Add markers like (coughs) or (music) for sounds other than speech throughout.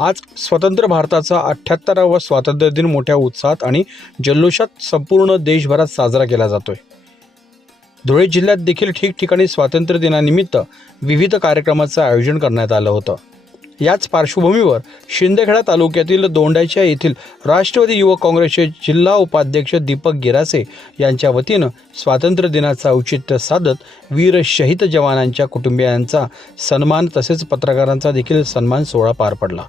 आज स्वतंत्र भारताचा अठ्ठ्याहत्तरावा स्वातंत्र्य दिन मोठ्या उत्साहात आणि जल्लोषात संपूर्ण देशभरात साजरा केला जातोय. धुळे जिल्ह्यात देखील ठिकठिकाणी स्वातंत्र्य दिनानिमित्त विविध कार्यक्रमाचं आयोजन करण्यात आलं होतं. याच पार्श्वभूमीवर शिंदखेडा तालुक्यातील दोंडाच्या येथील राष्ट्रवादी युवक काँग्रेसचे जिल्हा उपाध्यक्ष दीपक गिरासे यांच्या वतीनं स्वातंत्र्य दिनाचं औचित्य साधत वीर शहीद जवानांच्या कुटुंबियांचा सन्मान तसेच पत्रकारांचा देखील सन्मान सोहळा पार पडला.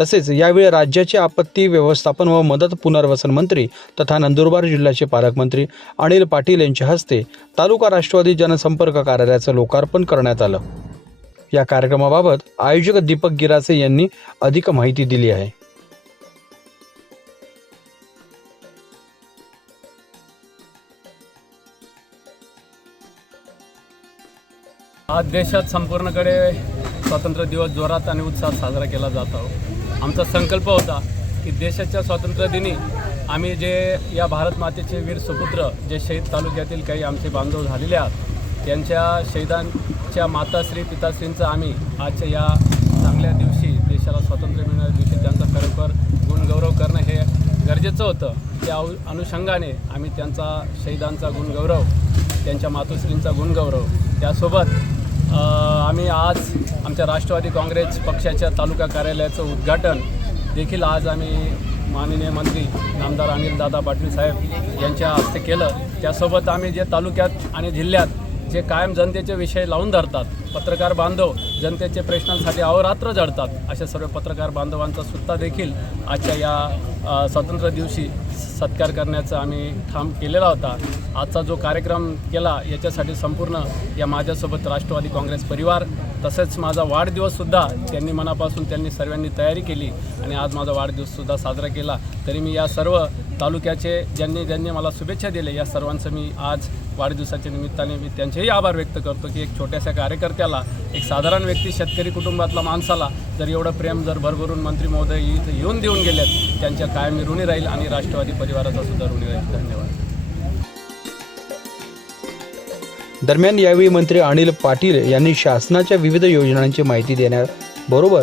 तसेच यावेळी राज्याचे आपत्ती व्यवस्थापन व मदत पुनर्वसन मंत्री तथा नंदुरबार जिल्ह्याचे पालकमंत्री अनिल पाटील यांच्या हस्ते तालुका राष्ट्रवादी जनसंपर्क कार्यालयाचं लोकार्पण करण्यात आलं. या कार्यक्रमाबाबत आयोजक दीपक गिरासे यांनी अधिक माहिती दिली आहे. आज देशात संपूर्णकडे स्वातंत्र्य दिवस जोरात आणि उत्साहात साजरा केला जातो आमचा संकल्प होता की देशाच्या स्वातंत्र्यदिनी आम्ही जे या भारत मातेचे वीर सुपुत्र जे शहीद तालुक्यातील काही आमचे बांधव झालेले आहात त्यांच्या शहीदांच्या माताश्री पिताश्रींचं आम्ही आजच्या या चांगल्या दिवशी देशाला स्वातंत्र्य मिळणाऱ्या दिवशी त्यांचा खरोखर गुणगौरव करणं हे गरजेचं होतं. त्या अनुषंगाने आम्ही त्यांचा शहीदांचा गुणगौरव त्यांच्या मातोश्रींचा गुणगौरव त्यासोबत आम्ही आज आमच्या राष्ट्रवादी काँग्रेस पक्षाच्या तालुका कार्यालयाचं उद्घाटन देखील आज आम्ही माननीय मंत्री नामदार अनिलदादा पाटील साहेब यांच्या हस्ते केलं. त्यासोबत आम्ही जे तालुक्यात आणि जिल्ह्यात जे कायम जनतेचे विषय लावून धरतात पत्रकार बांधव जनतेचे प्रश्नांसाठी अहोरात्र जडतात अशा सर्व पत्रकार बांधवांचा सुद्धा देखील आजच्या या स्वातंत्र्य दिवशी सत्कार करण्याचा आम्ही ठाम केलेला होता. आजचा जो कार्यक्रम केला याच्यासाठी संपूर्ण या माझ्यासोबत राष्ट्रवादी काँग्रेस परिवार तसेच माझा वाढदिवससुद्धा त्यांनी मनापासून त्यांनी सर्वांनी तयारी केली आणि आज माझा वाढदिवससुद्धा साजरा केला. तरी मी या सर्व तालुक्याचे ज्यांनी ज्यांनी मला शुभेच्छा दिल्या या सर्वांचं मी आज वाढदिवसाच्या निमित्ताने मी त्यांचेही आभार व्यक्त करतो की एक छोट्याशा कार्यकर्त्याला एक साधारण व्यक्ती शेतकरी कुटुंबातला माणसाला जर एवढं प्रेम जर भरभरून मंत्री महोदय इथं येऊन देऊन गेलेत त्यांच्या कायम ऋणी राहील आणि राष्ट्रवादी परिवाराचा सुद्धा ऋणी राहील. धन्यवाद. दरम्यान यावेळी मंत्री अनिल पाटील यांनी शासनाच्या विविध योजनांची माहिती देण्याबरोबर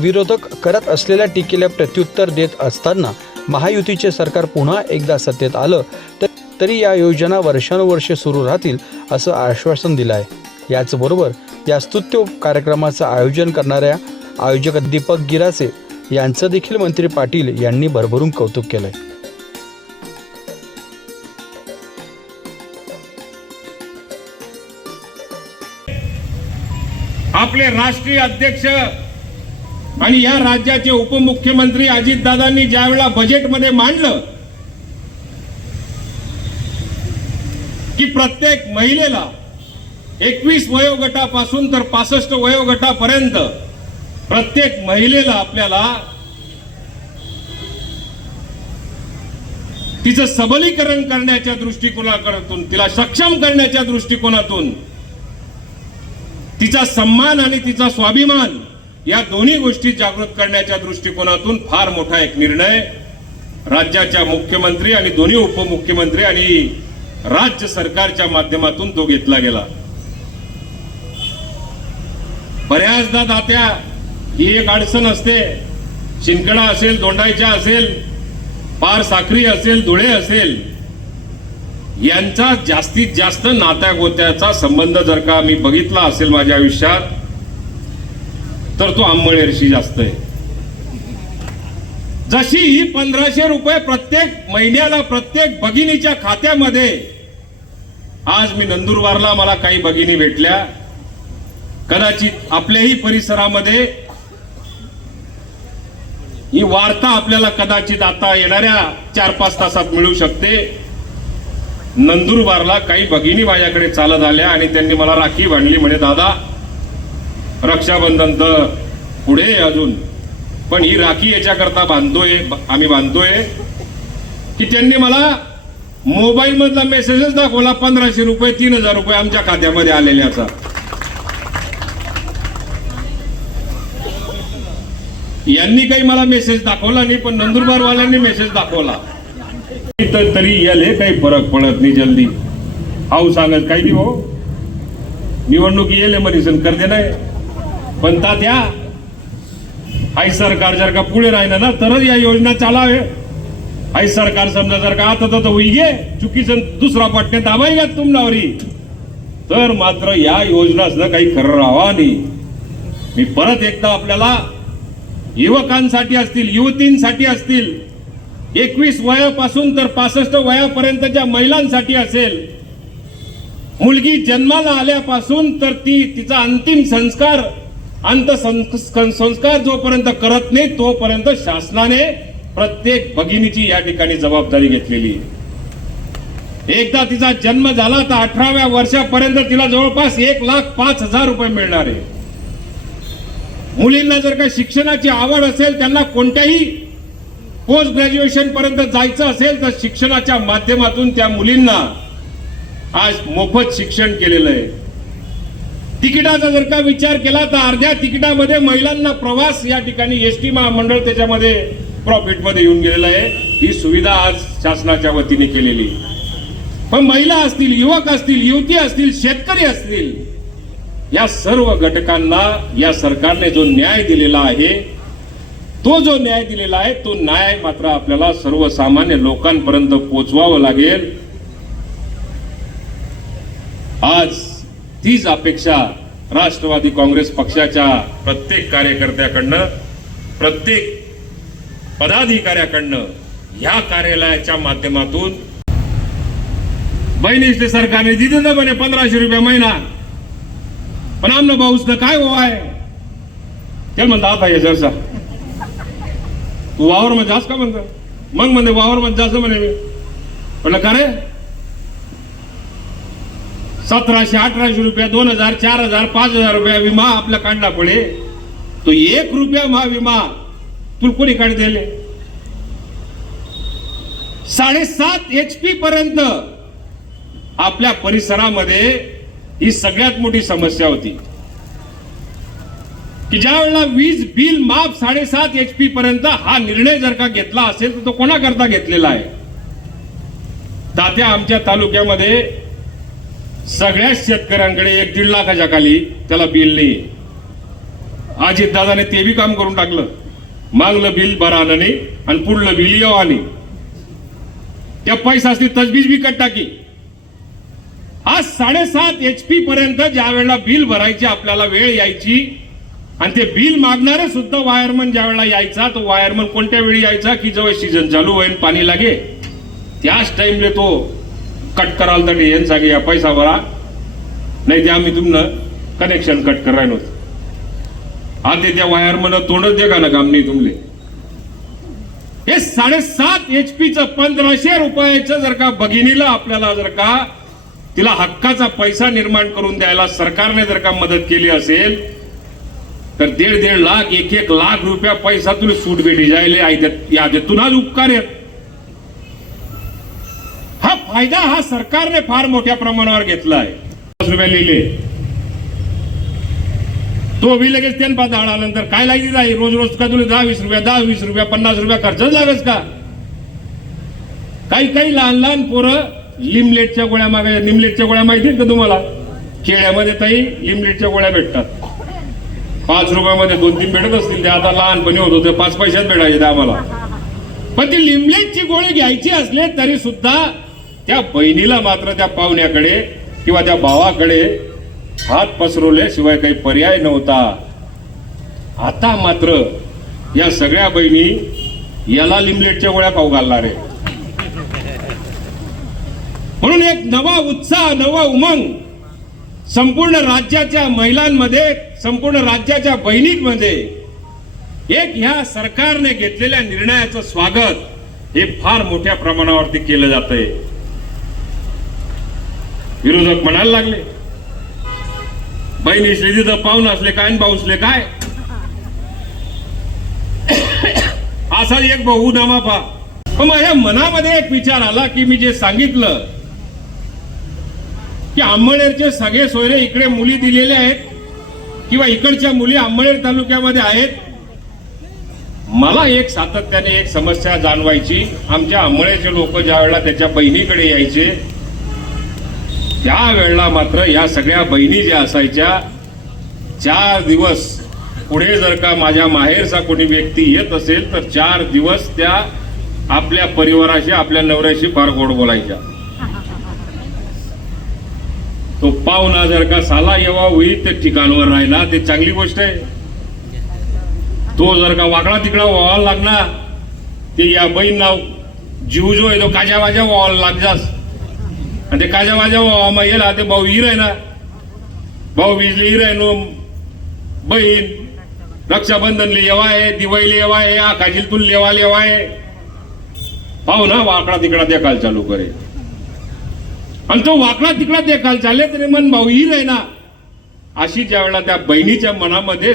विरोधक करत असलेल्या टीकेला प्रत्युत्तर देत असताना महायुतीचे सरकार पुन्हा एकदा सत्तेत आलं तर तरी या योजना वर्षानुवर्षे सुरू राहतील असं आश्वासन दिलं आहे याचबरोबर या स्तुत्य कार्यक्रमाचं आयोजन करणाऱ्या आयोजक दीपक गिरासे यांचं देखील मंत्री पाटील यांनी भरभरून कौतुक केलंय. आपले राष्ट्रीय अध्यक्ष आणि या राज्याचे उपमुख्यमंत्री अजितदादांनी ज्यावेळेला बजेटमध्ये मांडलं की प्रत्येक महिलेला एकवीस वयोगटापासून तर पासष्ट वयोगटापर्यंत प्रत्येक महिलेला आपल्याला तिचं सबलीकरण करण्याच्या दृष्टिकोनातून तिला सक्षम करण्याच्या दृष्टिकोनातून तिचा सन्मान आणि तिचा स्वाभिमान या दोन्ही गोष्टी जागृत करण्याच्या दृष्टिकोनातून फार मोठा एक निर्णय राज्याच्या मुख्यमंत्री आणि दोन्ही उपमुख्यमंत्री आणि राज्य सरकारच्या माध्यमातून तो घेतला गेला. बऱ्याचदा दात्या ही एक अडचण असते. शिंकडा असेल दोंडायच्या असेल पार साखरी असेल धुळे असेल यांचा जास्तीत जास्त नात्या गोत्याचा संबंध जर का मी बघितला असेल माझ्या आयुष्यात तर तो आंबळेरशी जास्त आहे. जशी ही पंधराशे रुपये प्रत्येक महिन्याला प्रत्येक भगिनीच्या खात्यामध्ये आज मी नंदुरबारला मला काही भगिनी भेटल्या. कदाचित आपल्याही परिसरामध्ये ही वार्ता आपल्याला कदाचित आता येणाऱ्या चार पाच तासात मिळू शकते. नंदुरबारला काही भगिनी माझ्याकडे चालत आल्या आणि त्यांनी मला राखी बांधली. म्हणे दादा रक्षाबंधन तर पुढे आहे अजून पण ही राखी याच्याकरता बांधतोय आम्ही बांधतोय. की त्यांनी मला मोबाईल मधला मेसेजच दाखवला पंधराशे रुपये तीन हजार रुपये आमच्या खात्यामध्ये आलेल्याचा. यांनी काही मला मेसेज दाखवला नाही पण नंदुरबारवाल्यांनी मेसेज दाखवला. तर तरी याले काही फरक पडत नाही जल्दी. हाऊ सांगत काही नाही हो. निवडणूक येले मनीसन करते नाही. पण तात्या हाय सरकार जर का पुढे राहिलं ना तरच या योजना चालावे. हाय सरकार समजा जर का आता तर होई गे चुकीचं दुसरा पट्टे दाबाई का तुमनावरी. तर मात्र या योजनाचं काही खरं राहावा नाही. मी परत एकदा आपल्याला युवकांसाठी असतील युवतींसाठी असतील एकवीस वयापासून तर पासष्ट वयापर्यंतच्या महिलांसाठी असेल मुलगी जन्माला आल्यापासून तर ती तिचा अंतिम संस्कार अंत संस्कार जोपर्यंत करत नाही तोपर्यंत शासनाने प्रत्येक भगिनीची या ठिकाणी जबाबदारी घेतलेली एकदा तिचा जन्म झाला तर अठराव्या वर्षापर्यंत तिला जवळपास एक लाख पाच हजार रुपये मिळणार आहे. मुलींना जर का शिक्षणाची आवड असेल त्यांना कोणत्याही पोस्ट ग्रॅज्युएशन पर्यंत जायचं असेल तर शिक्षणाच्या माध्यमातून त्या मुलींना आज मोफत शिक्षण केलेलं आहे. तिकिटाचा जर का विचार केला तर अर्ध्या तिकिटामध्ये महिलांना प्रवास या ठिकाणी एस टी महामंडळ त्याच्यामध्ये प्रॉफिटमध्ये येऊन गेलेलं आहे. ही सुविधा आज शासनाच्या वतीने केलेली. पण महिला असतील युवक असतील युवती असतील शेतकरी असतील या सर्व घटकांना या सरकारने जो न्याय दिलेला आहे तो जो न्याय दिलेला आहे तो न्याय मात्र आपल्याला सर्वसामान्य लोकांपर्यंत पोचवावं लागेल. आज तीच अपेक्षा राष्ट्रवादी काँग्रेस पक्षाच्या प्रत्येक कार्यकर्त्याकडनं प्रत्येक पदाधिकाऱ्याकडनं ह्या कार्यालयाच्या माध्यमातून बहिणीचे सरकारने दिले ना म्हणे पंधराशे रुपये महिना. पण आमनं भाऊस काय हो आहे? ते म्हणता आता हे जरसा. तू वावर म्हणजे मध्ये जास का म्हणत? मग म्हणते वावर म्हणजे मध्ये जास्त म्हणे मी. म्हटलं का रे? सतराशे अठराशे रुपया दोन हजार चार हजार पाच हजार रुपया विमा आपला काढला पडे तो एक रुपया महा विमा तुला कोणी काढ दिले? साडेसात एच पी पर्यंत आपल्या परिसरामध्ये ही सगळ्यात मोठी समस्या होती. की ज्या वेळेला वीज बिल माफ साडेसात एच पी पर्यंत हा निर्णय जर का घेतला असेल तर तो कोणाकरता घेतलेला आहे? तात्या आमच्या तालुक्यामध्ये सगळ्याच शेतकऱ्यांकडे एक दीड लाखाच्या खाली त्याला बिल नाही अजित दादाने ते बी काम करून टाकलं. मागलं बिल बरा नाही आणि पुढलं बिल येऊ आणि त्या पैसा असली तजबीज बी कट टाकी. आज साडेसात एच पी पर्यंत ज्या वेळेला बिल भरायची आपल्याला वेळ यायची आणि ते बिल मागणारे सुद्धा वायरमन ज्या वेळेला यायचा तो वायरमन कोणत्या वेळी यायचा की जेव्हा सीझन चालू होईल पाणी लागे. त्याच टाइमले तो कट कराल तर येन जागे या पैसा भरा. नाही ते आम्ही तुमनं कनेक्शन कट करायला होत आता त्या वायरमन तोंडच दे का ना काम नाही तुमले. हे साडेसात एच पीचं पंधराशे रुपयाचं जर का भगिनीला आपल्याला जर का तिला हक्काचा पैसा निर्माण करून द्यायला सरकारने जर का मदत केली असेल तर दीड दीड लाख एक एक लाख रुपया पैसा तुला सूट भेटी जायले या देतून आज उपकार आहेत. हा फायदा हा सरकारने फार मोठ्या प्रमाणावर घेतला आहे रुपया लिहिले. तो बी लगेच त्यान पाच नंतर काय लागली जाईल रोज रोज का तुला दहा वीस रुपया दहा वीस रुपया पन्नास रुपया खर्चच लागेल का? काही काही लहान लहान पोरं लिमलेटच्या गोळ्या मागायच्या लिमलेटच्या गोळ्या माहिती आहेत का तुम्हाला? खेड्यामध्ये ताई लिमलेटच्या गोळ्या भेटतात. पाच रुपयामध्ये दोन तीन भेटत असतील ते आता लहानपणी होत होते पाच पैशात भेटायचे ते आम्हाला. पण ती लिमलेटची गोळी घ्यायची असले तरी सुद्धा त्या बहिणीला मात्र त्या पाहुण्याकडे किंवा त्या भावाकडे हात पसरवल्याशिवाय काही पर्याय नव्हता. आता मात्र या सगळ्या बहिणी याला लिमलेटच्या गोळ्या खाऊ घालणार. आहे म्हणून एक नवा उत्साह नवा उमंग संपूर्ण राज्याच्या महिलांमध्ये संपूर्ण राज्याच्या बहिणींमध्ये एक ह्या सरकारने घेतलेल्या निर्णयाचं स्वागत हे फार मोठ्या प्रमाणावरती केलं जात आहे विरोधक म्हणायला लागले बहिणी श्री तिथं पाहून असले काय पाऊसले काय? (coughs) असा एक भाऊ नामा पा पण माझ्या मनामध्ये एक विचार आला की मी जे सांगितलं की आंबळनेरचे सगळे सोयरे इकडे मुली दिलेले आहेत किंवा इकडच्या मुली आंबळनेर तालुक्यामध्ये आहेत. मला एक सातत्याने एक समस्या जाणवायची. आमच्या आंबळेचे लोक ज्या वेळेला त्याच्या बहिणीकडे यायचे त्यावेळेला मात्र या सगळ्या बहिणी ज्या असायच्या चार दिवस पुढे जर का माझ्या माहेरचा कोणी व्यक्ती येत असेल तर चार दिवस त्या आपल्या परिवाराशी आपल्या नवऱ्याशी फार गोड बोलायच्या. तो पाहुणा जर का साला येवा होईल त्या ठिकाणवर राहिला ते चांगली गोष्ट आहे. तो जर का वाकडा तिकडा व्हावा लागला ते या बहीण नाव जीव जो आहे तो काजा वाजा व्हावा लागजास. आणि ते काजा वाजा व्हावा मग येला ते भाऊ हिर आहे ना भाऊ बिजली हिर आहे नो बहीण रक्षाबंधनले येवा आहे दिवाळीला येवा आहे आकाशील तुल लेवा लेवा आहे. पाहू ना वाकडा तिकडा देखाल चालू करे. आणि तो वाकडा तिकडा देखाल चालले तरी मन भाऊ आहे ना अशी ज्या वेळेला त्या बहिणीच्या मनामध्ये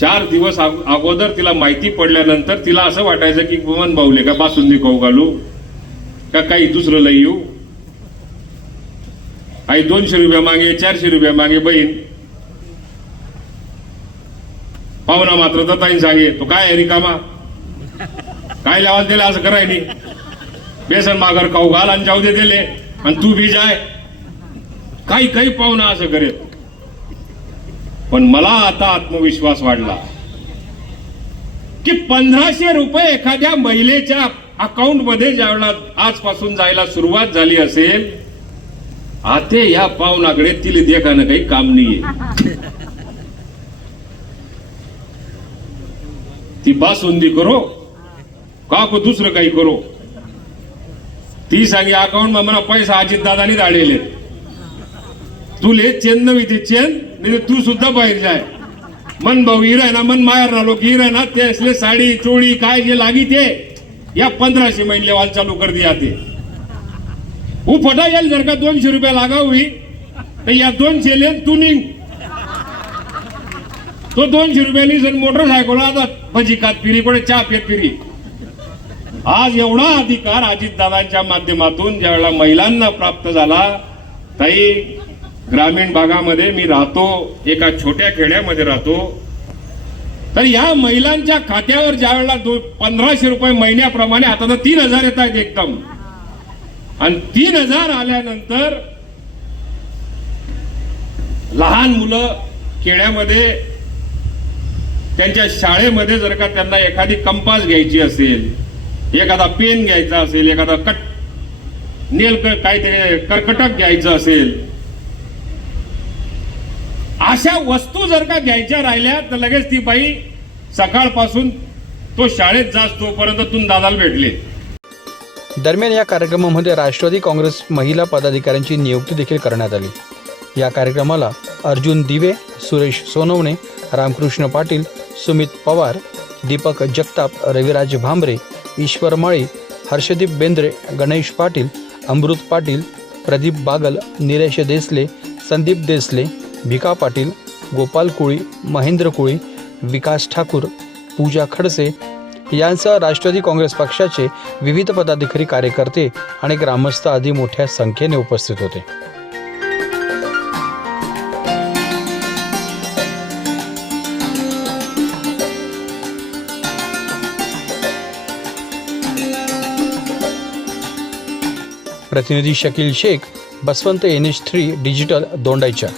चार दिवस अगोदर तिला माहिती पडल्यानंतर तिला असं वाटायचं की मन भाऊले का बासुंदी खाऊ घालू? का काही दुसरं लई येऊ? आई दोनशे रुपये मागे चारशे रुपये मागे बहीण. पाहुणा मात्र दत्ताईन सांगे तो काय आहे रिकामा? काय लावाल त्याला असं कराय नाही बेसन मागर खाऊ घाल आणि जाऊ दे दिले आणि तू बी जाय. काही काही पाहुणा असं करेल पण मला आता आत्मविश्वास वाढला. की पंधराशे रुपये एखाद्या महिलेच्या अकाउंटमध्ये ज्यावेळेला आजपासून जायला सुरुवात झाली असेल आते या पाहुणाकडे तिला देखानं काही काम नाहीये. ती बासुंदी करो का को दुसरं काही करो. ती सांगे अकाउंट मा मला पैसा अजित दादानी तू तुले चेन नवी ते चेन म्हणजे तू सुद्धा बाहेर जाय. मन भाऊ हिराय ना मन माहेर ना लोक हिराय ना ते असले साडी चोळी काय जे लागी ते या पंधराशे महिने वाल चालू कर दिया ते. ऊ फटा येईल जर का दोनशे रुपये लागावी तर या दोनशे लेन तू निघ. तो दोनशे रुपयानी जर मोटरसायकल आता भजी खात फिरी कोणी चहा पेत फिरी. आज एवढा अधिकार अजितदादांच्या माध्यमातून ज्यावेळेला महिलांना प्राप्त झाला ताई ग्रामीण भागामध्ये मी राहतो एका छोट्या खेड्यामध्ये राहतो. तर या महिलांच्या खात्यावर ज्यावेळेला दो पंधराशे रुपये महिन्याप्रमाणे आता तर तीन हजार येत आहेत एकदम. आणि तीन हजार आल्यानंतर लहान मुलं खेड्यामध्ये त्यांच्या शाळेमध्ये जर का त्यांना एखादी कंपास घ्यायची असेल एखादा पेन घ्यायचा असेल एखादा कट नेल काहीतरी कर्कटक घ्यायचं असेल अशा वस्तू जर का घ्यायच्या राहिल्या तर लगेच ती बाई सकाळपासून तो शाळेत जास तोपर्यंत तून दादाला भेटले. दरम्यान या कार्यक्रमामध्ये राष्ट्रवादी काँग्रेस महिला पदाधिकाऱ्यांची नियुक्ती देखील करण्यात आली. या कार्यक्रमाला अर्जुन दिवे सुरेश सोनवणे रामकृष्ण पाटील सुमित पवार दीपक जगताप रविराज भांबरे ईश्वर माळी हर्षदीप बेंद्रे गणेश पाटील अमृत पाटील प्रदीप बागल निलेश देसले संदीप देसले भिका पाटील गोपाल कुळी महेंद्र कुळी विकास ठाकूर पूजा खडसे यांसह राष्ट्रवादी काँग्रेस पक्षाचे विविध पदाधिकारी कार्यकर्ते आणि ग्रामस्थ आदी मोठ्या संख्येने उपस्थित होते. प्रतिनिधी Shakeel Shaikh Baswant N H three digital दोंडाईच्या.